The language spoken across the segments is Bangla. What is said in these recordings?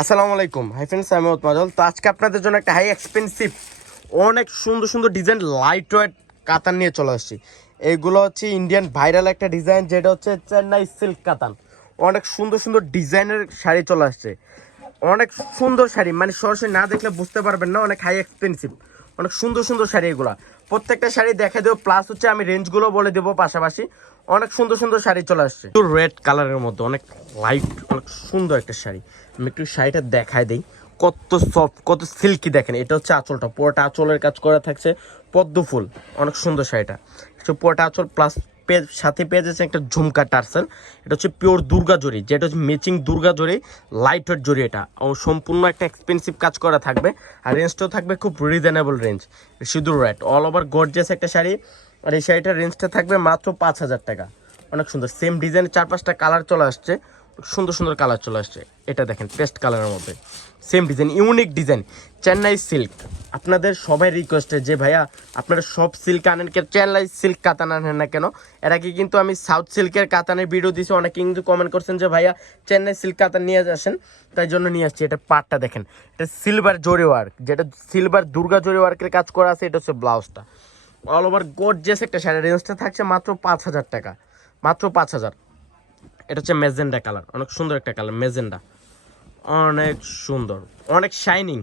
আসসালামু আলাইকুম হাই ফ্রেন্ডস, আমি মাজল। তো আজকে আপনাদের জন্য একটা হাই এক্সপেন্সিভ অনেক সুন্দর সুন্দর ডিজাইন লাইট ওয়েট কাতান নিয়ে চলে আসছি। এইগুলো হচ্ছে ইন্ডিয়ান ভাইরাল একটা ডিজাইন, যেটা হচ্ছে চেন্নাই সিল্ক কাতান। অনেক সুন্দর সুন্দর ডিজাইনের শাড়ি চলে আসছে, অনেক সুন্দর শাড়ি, মানে সরাসরি না দেখলে বুঝতে পারবেন না, অনেক হাই এক্সপেন্সিভ, অনেক সুন্দর সুন্দর শাড়ি এগুলা। প্রত্যেকটা শাড়ি দেখে দেবো, প্লাস হচ্ছে আমি রেঞ্জগুলো বলে দেবো পাশাপাশি। অনেক সুন্দর সুন্দর শাড়ি চলে আসছে রেড কালারের মধ্যে, অনেক লাইট, অনেক সুন্দর একটা শাড়ি। আমি একটু শাড়িটা দেখাই দিই, কত সফট, কত সিল্কি দেখেন। এটা হচ্ছে আঁচলটা, পুরোটা আঁচলের কাজ করা থাকছে পদ্ম ফুল, অনেক সুন্দর শাড়িটা। পুরোটা আঁচল প্লাস সাথে পেয়ে যাচ্ছে একটা ঝুমকা টার্সেল। এটা হচ্ছে পিওর দুর্গা জরি, যেটা হচ্ছে ম্যাচিং দুর্গা জরি, লাইট ওয়েট জরি। এটা সম্পূর্ণ একটা এক্সপেন্সিভ কাজ করা থাকবে, আর রেঞ্জটাও থাকবে খুব রিজনেবল রেঞ্জ। শুধু রেট অল ওভার গর্জিয়াস একটা শাড়ি, আর এই শাড়িটার রেঞ্জটা থাকবে মাত্র 5,000 টাকা। অনেক সুন্দর, সেম ডিজাইনের 4-5টা কালার চলে আসছে, সুন্দর সুন্দর কালার চলে আসছে। এটা দেখেন পেস্ট কালারের মধ্যে, same design, unique design, Chennai silk. আপনাদের সবাই রিকোয়েস্টে যে ভাইয়া আপনারা সব সিল্ক আনেন, কেন চেন্নাই সিল্ক কাতান আনেন না কেন? এর আগে কিন্তু আমি সাউথ সিল্কের কাতানের ভিডিও দিয়েছি, অনেকে কিন্তু কমেন্ট করছেন যে ভাইয়া চেন্নাই সিল্ক কাতান নিয়ে আসেন, তাই জন্য নিয়ে আসছি। এটা পাটটা দেখেন, এটা সিলভার জরি ওয়ার্ক, যেটা সিলভার দুর্গা জরি ওয়ার্কের কাজ করা আছে। এটা হচ্ছে ব্লাউজটা, অল ওভার গর্জিয়াস একটা শাড়ি। রেঞ্জটা থাকছে মাত্র 5,000 টাকা, মাত্র 5,000। এটা হচ্ছে মেজেন্ডা কালার, অনেক সুন্দর একটা কালার, মেজেন্ডা, অনেক সুন্দর, অনেক শাইনিং,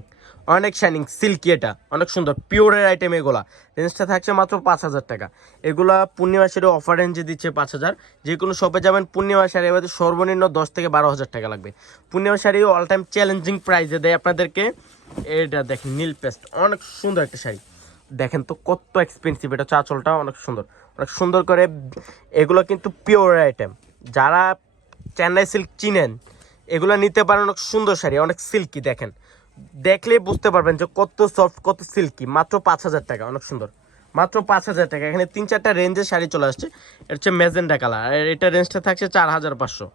অনেক শাইনিং সিল্কি। এটা অনেক সুন্দর পিওরের আইটেম এগুলা। রেঞ্জটা থাকছে মাত্র 5,000 টাকা। এগুলা পূর্ণিমা শাড়ি অফার রেঞ্জে দিচ্ছে 5,000। যে কোনো শপে যাবেন পূর্ণিমা শাড়ি এবার সর্বনিম্ন 10 থেকে 12,000 টাকা লাগবে। পূর্ণিমা শাড়ি অল টাইম চ্যালেঞ্জিং প্রাইসে দেয় আপনাদেরকে। এটা দেখেন নীল পেস্ট, অনেক সুন্দর একটা শাড়ি। দেখেন তো কত এক্সপেন্সিভ। এটা চাঁচলটা অনেক সুন্দর, অনেক সুন্দর করে। এগুলো কিন্তু পিওর আইটেম, যারা চেন্নাই সিল্ক চিনেন এগুলো নিতে পারেন। অনেক সুন্দর শাড়ি, অনেক সিল্কি। দেখেন, দেখলেই বুঝতে পারবেন যে কত সফট, কত সিল্কি। মাত্র 5,000 টাকা, অনেক সুন্দর, মাত্র 5,000 টাকা। এখানে 3-4টা রেঞ্জের শাড়ি চলে আসছে। এটা হচ্ছে মেজেন্ডা কালার, আর এটা রেঞ্জটা থাকছে 4,500।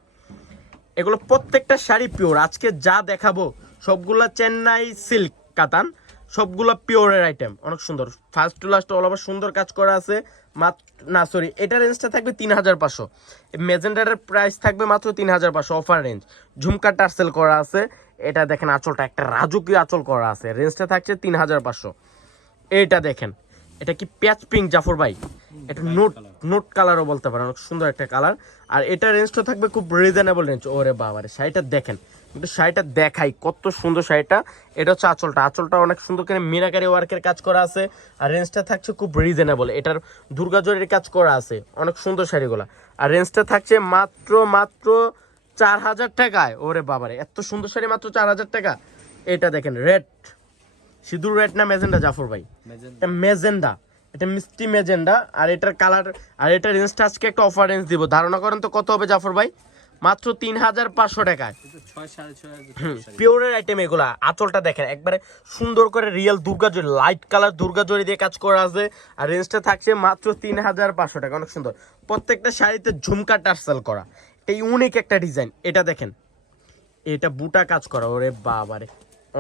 এগুলো প্রত্যেকটা শাড়ি পিওর। আজকে যা দেখাবো সবগুলা চেন্নাই সিল্ক কাতান, সবগুলো পিওরের আইটেম, অনেক সুন্দর। First to last all over সুন্দর কাজ করা আছে। না সরি, এটা রেঞ্জটা থাকবে 3,500। মেজেন্ডারের প্রাইস থাকবে মাত্র 3,500, অফার রেঞ্জ। ঝুমকা টার্সেল করা আছে। এটা দেখেন আঁচলটা একটা রাজকীয় আঁচল করা আছে, রেঞ্জটা থাকছে 3,500। এইটা দেখেন, এটা কি প্যাচ পিঙ্ক জাফর ভাই? এটা নোট নোট কালারও বলতে পারেন, অনেক সুন্দর একটা কালার। আর এটা রেঞ্জটা থাকবে খুব রিজনেবল রেঞ্জ। ওরে বাবারে, শাড়িটা দেখেন, কিন্তু শাড়িটা দেখাই কত সুন্দর শাড়িটা। এটা হচ্ছে আঁচলটা, আঁচলটা অনেক সুন্দর করে মিনাকারি ওয়ার্কের কাজ করা আছে, আর রেঞ্জটা থাকছে খুব রিজনেবল। এটার দুর্গা জরির কাজ করা আছে, অনেক সুন্দর শাড়িগুলা। আর রেঞ্জটা থাকছে মাত্র মাত্র 4,000 টাকায়। ওরে বাবারে, এত সুন্দর শাড়ি মাত্র 4,000 টাকা। এটা দেখেন রেড, সিঁদুর রেড না মেজেন্ডা জাফর ভাই? এটা মেজেন্ডা, এটা মিষ্টি মেজেন্ডা। আর এটার কালার, আর এটার রেঞ্জটা আজকে একটা অফার রেঞ্জ দিব। ধারণা করেন তো কত হবে জাফর ভাই? মাত্র 3,500 টাকায়। পিওরের আইটেম এগুলা। আঁচলটা দেখেন একবারে সুন্দর করে রিয়েল দুর্গা জরি, লাইট কালার দুর্গা জরি দিয়ে কাজ করা আছে। আর রেঞ্জটা থাকছে মাত্র 3,500 টাকা, অনেক সুন্দর। প্রত্যেকটা শাড়িতে ঝুমকা টার্সেল করা, এটা ইউনিক একটা ডিজাইন। এটা দেখেন, এটা বুটা কাজ করা। ওরে বাবারে,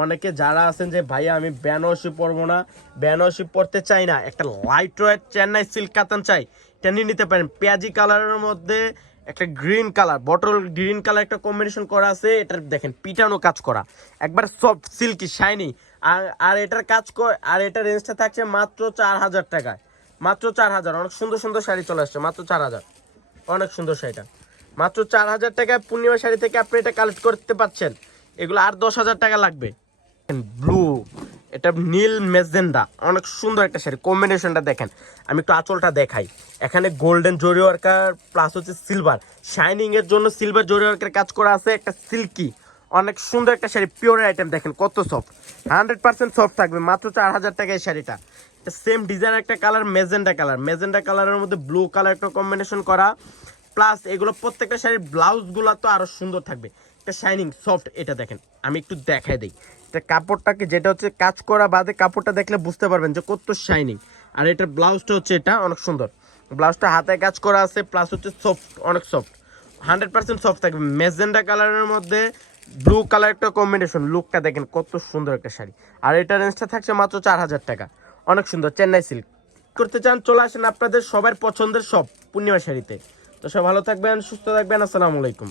অনেকে যারা আছেন যে ভাইয়া আমি বেনারসি পরবো না, বেনারসি পরতে চাই না, একটা লাইট ওয়েট চেন্নাই সিল্ক কাতান চাই, এটা নিয়ে নিতে পারেন। পেঁয়াজি কালারের মধ্যে একটা green colour, bottle green colour একটা কম্বিনেশন করা আছে। এটার দেখেন পিটানো কাজ করা, একবার সফট সিল্কি শাইনি। আর এটার কাজ আর এটার রেঞ্জটা থাকছে মাত্র 4,000 টাকায়, মাত্র 4,000। অনেক সুন্দর সুন্দর শাড়ি চলে আসছে, মাত্র 4,000। অনেক সুন্দর শাড়িটা মাত্র 4,000 টাকায় পূর্ণিমা শাড়ি থেকে আপনি এটা কালেক্ট করতে পারছেন। এগুলো আর 10,000 টাকা লাগবে। ব্লু, এটা নীল মেজেন্ডা, অনেক সুন্দর একটা শাড়ি। কম্বিনেশনটা দেখেন, আমি একটু আঁচলটা দেখাই। এখানে গোল্ডেন জরি ওয়ার্কার প্লাস হচ্ছে সিলভার শাইনিং এর জন্য সিলভার জরি ওয়ার্কের কাজ করা আছে। একটা সিল্কি অনেক সুন্দর একটা শাড়ি, পিওর আইটেম। দেখেন কত সফট, 100% সফট থাকবে। মাত্র 4,000 টাকা এই শাড়িটা। সেম ডিজাইন একটা কালার, মেজেন্ডা কালার, মেজেন্ডা কালারের মধ্যে ব্লু কালার একটা কম্বিনেশন করা। প্লাস এগুলো প্রত্যেকটা শাড়ির ব্লাউজগুলো তো আরো সুন্দর থাকবে, এটা শাইনিং সফট। এটা দেখেন, আমি একটু দেখাই দিই এটা কাপড়টাকে, যেটা হচ্ছে কাজ করা বাদে কাপড়টা দেখলে বুঝতে পারবেন যে কত শাইনিং। আর এটার ব্লাউজটা হচ্ছে এটা অনেক সুন্দর, ব্লাউজটা হাতে কাজ করা আছে, প্লাস হচ্ছে সফট, অনেক সফট, 100% সফট থাকবে। মেজেন্ডা কালারের মধ্যে ব্লু কালার একটা কম্বিনেশন, লুকটা দেখেন কত সুন্দর একটা শাড়ি। আর এটা রেঞ্জটা থাকছে মাত্র 4,000 টাকা, অনেক সুন্দর। চেন্নাই সিল্ক করতে চান চলে আসেন আপনাদের সবার পছন্দের সব পূর্ণিমা শাড়িতে। তো সব ভালো থাকবেন, সুস্থ থাকবেন, আসসালামু আলাইকুম।